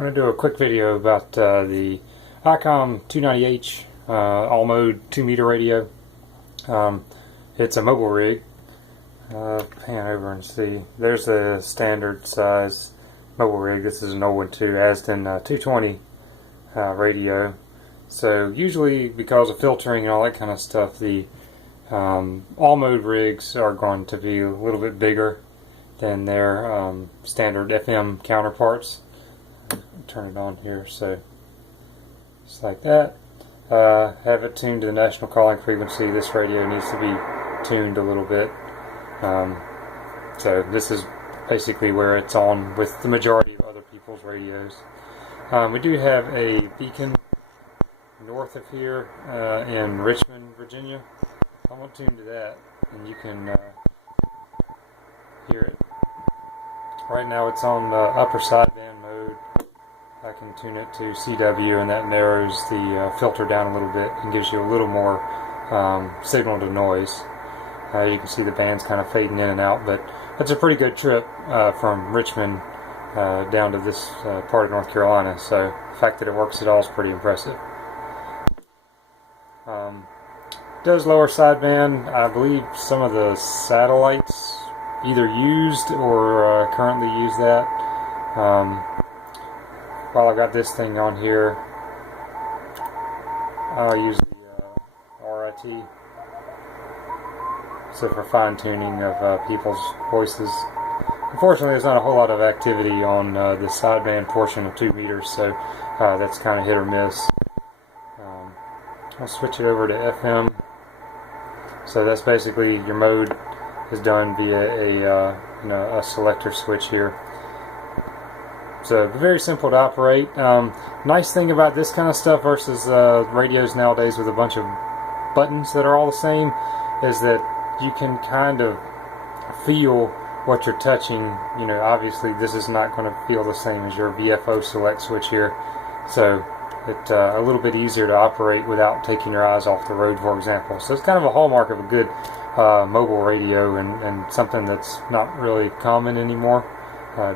I'm going to do a quick video about the ICOM 290h all mode 2-meter radio. It's a mobile rig. Pan over and see. There's a standard size mobile rig. This is an old one too, Asden 220 radio. So usually because of filtering and all that kind of stuff, the all mode rigs are going to be a little bit bigger than their standard FM counterparts. Turn it on here, so just like that. Have it tuned to the national calling frequency. This radio needs to be tuned a little bit. So this is basically where it's on with the majority of other people's radios. We do have a beacon north of here in Richmond, Virginia. I want tuned to that, and you can hear it. Right now it's on upper sideband mode. I can tune it to CW, and that narrows the filter down a little bit and gives you a little more signal to noise. You can see the bands kind of fading in and out, but that's a pretty good trip from Richmond down to this part of North Carolina, so the fact that it works at all is pretty impressive. It does lower sideband. I believe some of the satellites either used or currently use that. While I've got this thing on here, I'll use the RIT, so for fine tuning of people's voices. Unfortunately, there's not a whole lot of activity on the sideband portion of 2 meters, so that's kind of hit or miss. I'll switch it over to FM. So that's basically your mode is done via a selector switch here. So very simple to operate. Nice thing about this kind of stuff versus radios nowadays with a bunch of buttons that are all the same is that you can kind of feel what you're touching. You know, obviously this is not going to feel the same as your VFO select switch here. So it's a little bit easier to operate without taking your eyes off the road, for example. So it's kind of a hallmark of a good mobile radio, and something that's not really common anymore.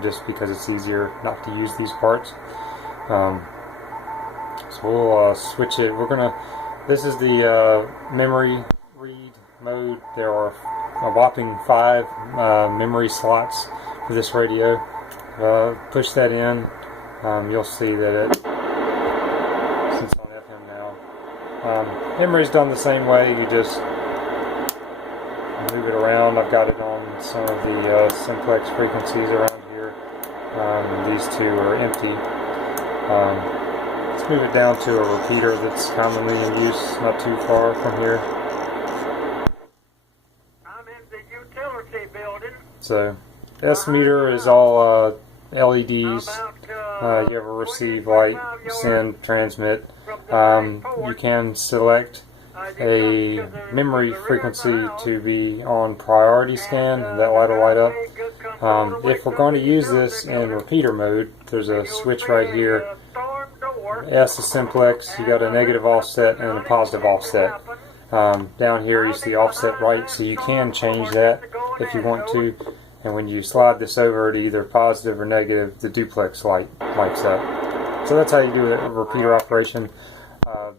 Just because it's easier not to use these parts. So we'll switch it. This is the memory read mode. There are a whopping 5 memory slots for this radio. Push that in. You'll see that it, since it's on FM now, memory's done the same way. You just move it around. I've got it on some of the simplex frequencies around here. These two are empty. Let's move it down to a repeater that's commonly in use, not too far from here. I'm in the utility building. So, S meter is all LEDs. You ever receive light, send, transmit. You can select a memory frequency to be on priority scan, and that light will light up. If we're going to use this in repeater mode, there's a switch right here. S is simplex. You got a negative offset and a positive offset. Down here you see offset right, so you can change that if you want to. And when you slide this over to either positive or negative, the duplex light lights up. So that's how you do a repeater operation.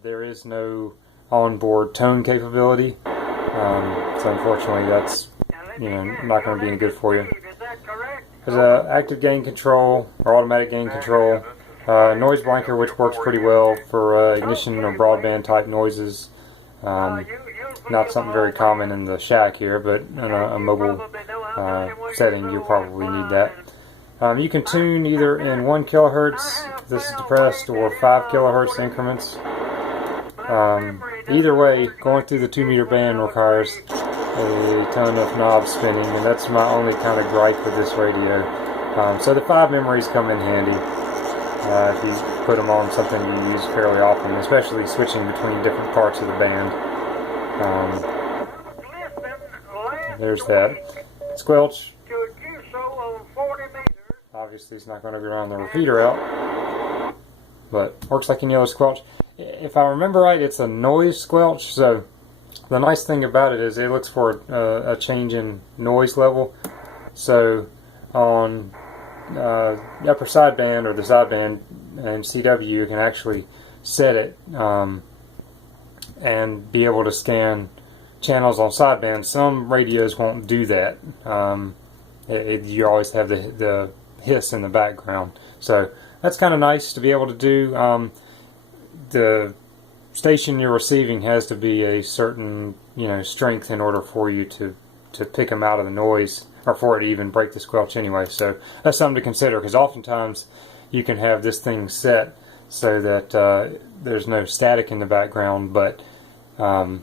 There is no onboard tone capability, so unfortunately that's not going to be any good for you. There's a active gain control or automatic gain control, noise blanker, which works pretty well for ignition or broadband type noises. Not something very common in the shack here, but in a mobile setting you'll probably need that. You can tune either in 1 kilohertz if this is depressed, or 5 kilohertz increments. Either way, going through the 2 meter band requires a ton of knobs spinning, and that's my only kind of gripe with this radio. So the 5 memories come in handy if you put them on something you use fairly often, especially switching between different parts of the band. There's that. Squelch. Obviously it's not going to be around the repeater out, but works like any other squelch. If I remember right, it's a noise squelch, so the nice thing about it is it looks for a change in noise level. So on upper sideband or the sideband and CW, you can actually set it and be able to scan channels on sideband. Some radios won't do that. You always have the hiss in the background. So that's kind of nice to be able to do. The station you're receiving has to be a certain strength in order for you to pick them out of the noise, or for it to even break the squelch anyway. So that's something to consider, because oftentimes you can have this thing set so that there's no static in the background, but a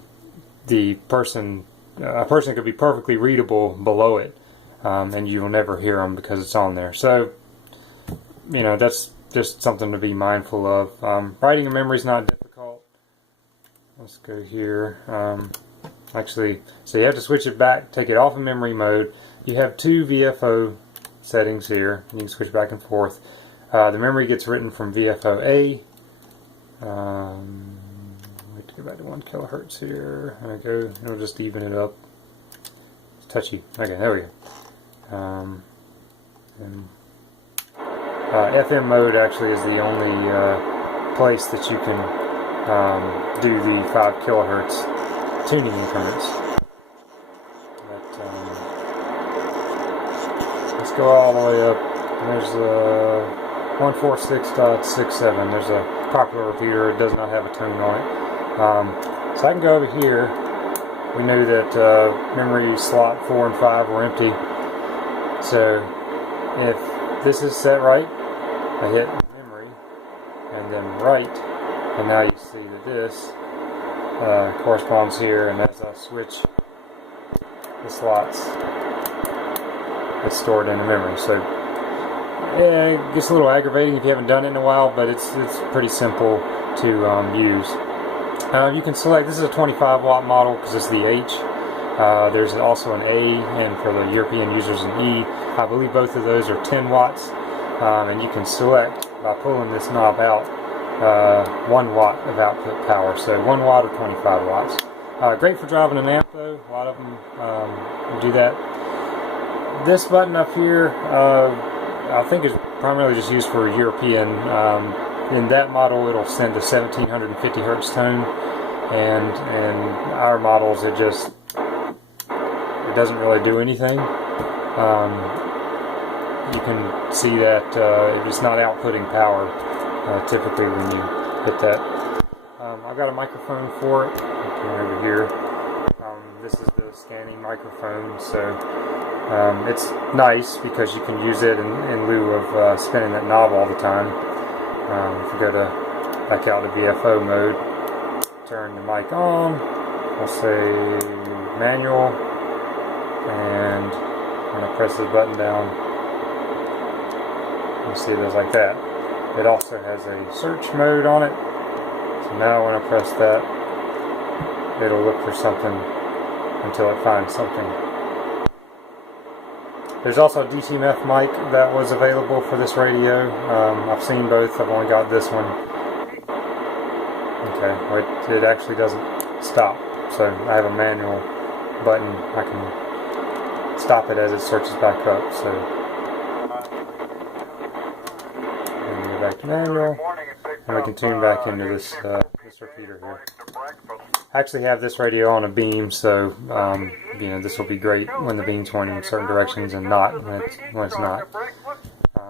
person could be perfectly readable below it, and you will never hear them because it's on there. So that's just something to be mindful of. Writing a memory is not difficult. Let's go here. Actually, so you have to switch it back, take it off of memory mode. You have two VFO settings here. You can switch back and forth. The memory gets written from VFO A. Wait to go back to 1 kilohertz here. There we go. It'll just even it up. It's touchy. Okay, there we go. FM mode actually is the only place that you can do the 5 kilohertz tuning increments. But, let's go all the way up. There's 146.67. There's a popular repeater. It does not have a tone on it. So I can go over here. We know that memory slot 4 and 5 were empty. So if this is set right, I hit memory and then right, and now you see that this corresponds here, and as I switch the slots, it's stored in the memory. So it gets a little aggravating if you haven't done it in a while, but it's pretty simple to use. You can select, this is a 25 watt model because it's the H. There's also an A, and for the European users an E. I believe both of those are 10 watts, and you can select by pulling this knob out 1 watt of output power, so 1 watt or 25 watts. Great for driving an amp though, a lot of them do that. This button up here, I think is primarily just used for European. In that model it'll send a 1750 hertz tone, and our models it doesn't really do anything. You can see that it's not outputting power typically when you hit that. I've got a microphone for it. Come over here. This is the scanning microphone, so it's nice because you can use it in lieu of spinning that knob all the time. If you go back out to VFO mode, turn the mic on, we'll say manual, and when I press the button down, you see it goes like that. It also has a search mode on it, so now when I press that, it'll look for something until it finds something. There's also a DTMF mic that was available for this radio. I've seen both, I've only got this one. Okay, well, it actually doesn't stop, so I have a manual button. I can stop it as it searches back up. So and go back to manual, and we can tune back into this repeater here. I actually have this radio on a beam, so this will be great when the beam's pointing in certain directions and not when it's not.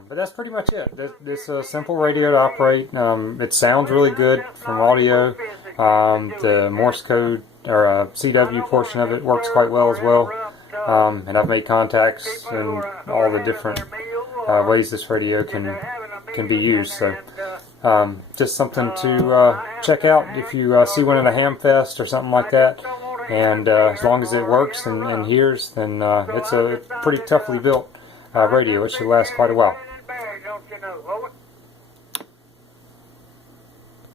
But that's pretty much it. This is a simple radio to operate. It sounds really good from audio. The Morse code or CW portion of it works quite well as well. And I've made contacts in all the different ways this radio can be used. So just something to check out if you see one at a ham fest or something like that. And as long as it works and hears, then it's a pretty toughly built radio. It should last quite a while. Don't you know, Lois?